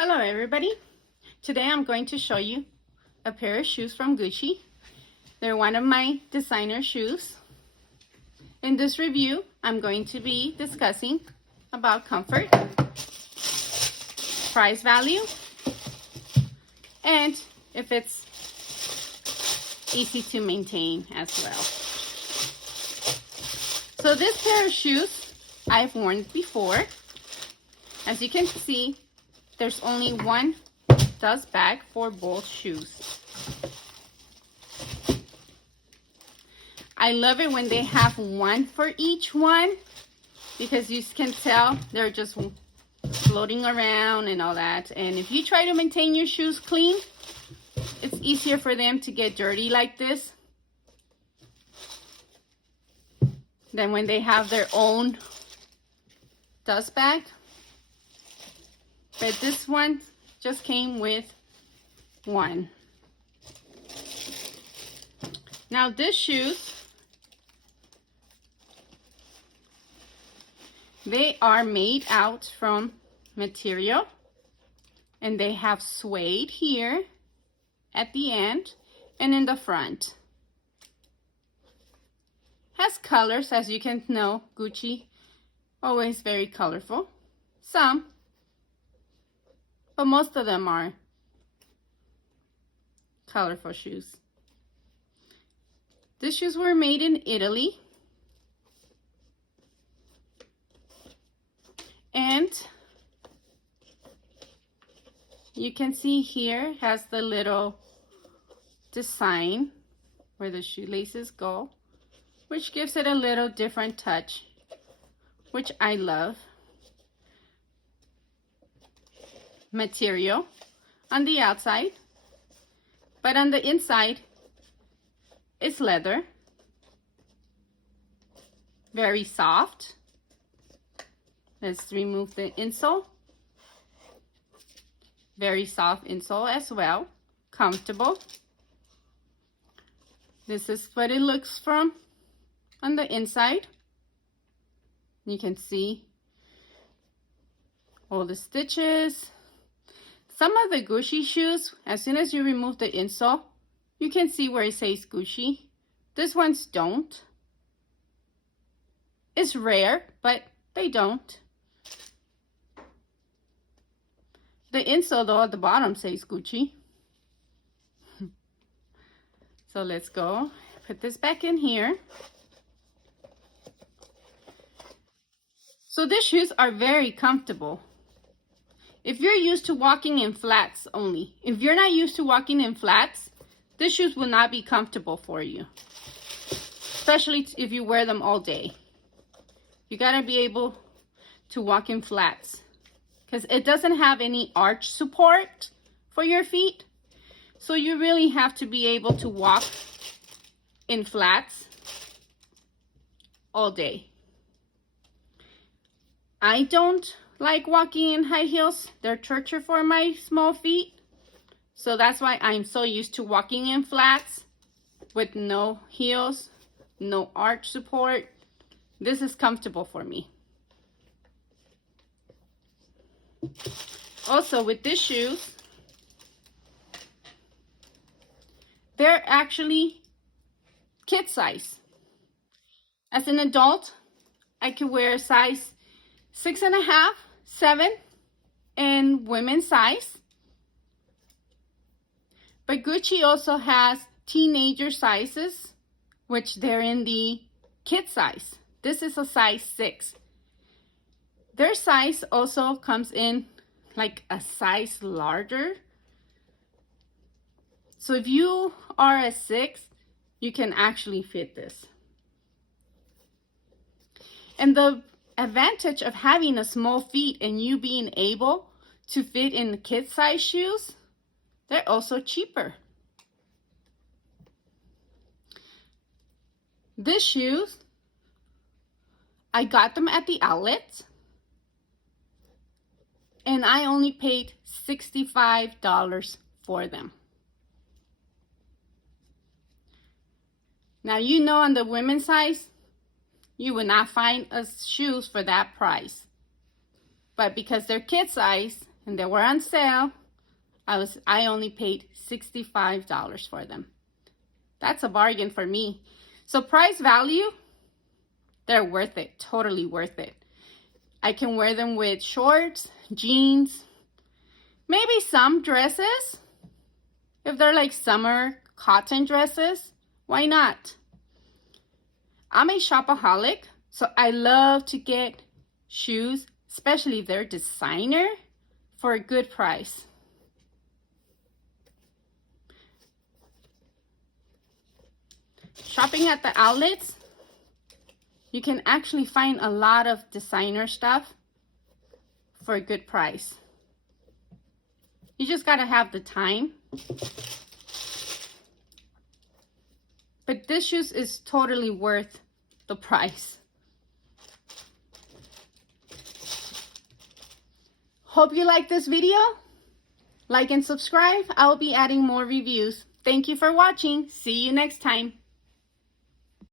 Hello everybody. Today I'm going to show you a pair of shoes from Gucci. They're one of my designer shoes. In this review, I'm going to be discussing about comfort, price value, and if it's easy to maintain as well. So this pair of shoes I've worn before. As you can see, there's only one dust bag for both shoes. I love it when they have one for each one because you can tell they're just floating around and all that. And if you try to maintain your shoes clean, it's easier for them to get dirty like this than when they have their own dust bag. But this one just came with one. Now these shoes, they are made out from material and they have suede here at the end and in the front. Has colors, as you can know, Gucci, always very colorful. Some, but most of them are colorful shoes. These shoes were made in Italy. And you can see here has the little design where the shoelaces go, which gives it a little different touch, which I love. Material on the outside, but on the inside it's leather, very soft. Let's remove the insole. Very soft insole as well, comfortable. This is what it looks from on the inside. You can see all the stitches. Some of the Gucci shoes, as soon as you remove the insole, you can see where it says Gucci. These ones don't. It's rare, but they don't. The insole though at the bottom says Gucci. So let's go put this back in here. So these shoes are very comfortable. If you're used to walking in flats only, if you're not used to walking in flats, these shoes will not be comfortable for you, especially if you wear them all day. You gotta be able to walk in flats because it doesn't have any arch support for your feet. So you really have to be able to walk in flats all day. I don't like walking in high heels. They're torture for my small feet. So that's why I'm so used to walking in flats with no heels, no arch support. This is comfortable for me. Also with these shoes, they're actually kid size. As an adult, I could wear a size 6.5, 7 in women's size. But Gucci also has teenager sizes, which they're in the kid size. This is a size 6. Their size also comes in like a size larger. So if you are a 6, you can actually fit this. And the advantage of having a small feet and you being able to fit in kid size shoes, they're also cheaper. These shoes, I got them at the outlet and I only paid $65 for them. Now you know on the women's size, you will not find us shoes for that price. But because they're kid size and they were on sale. I only paid $65 for them. That's a bargain for me. So price value, they're worth it, totally worth it. I can wear them with shorts, jeans, maybe some dresses. If they're like summer cotton dresses, why not? I'm a shopaholic, so I love to get shoes, especially if they're designer, for a good price. Shopping at the outlets, you can actually find a lot of designer stuff for a good price. You just gotta have the time. But this shoes is totally worth the price. Hope you like this video. Like and subscribe. I will be adding more reviews. Thank you for watching. See you next time.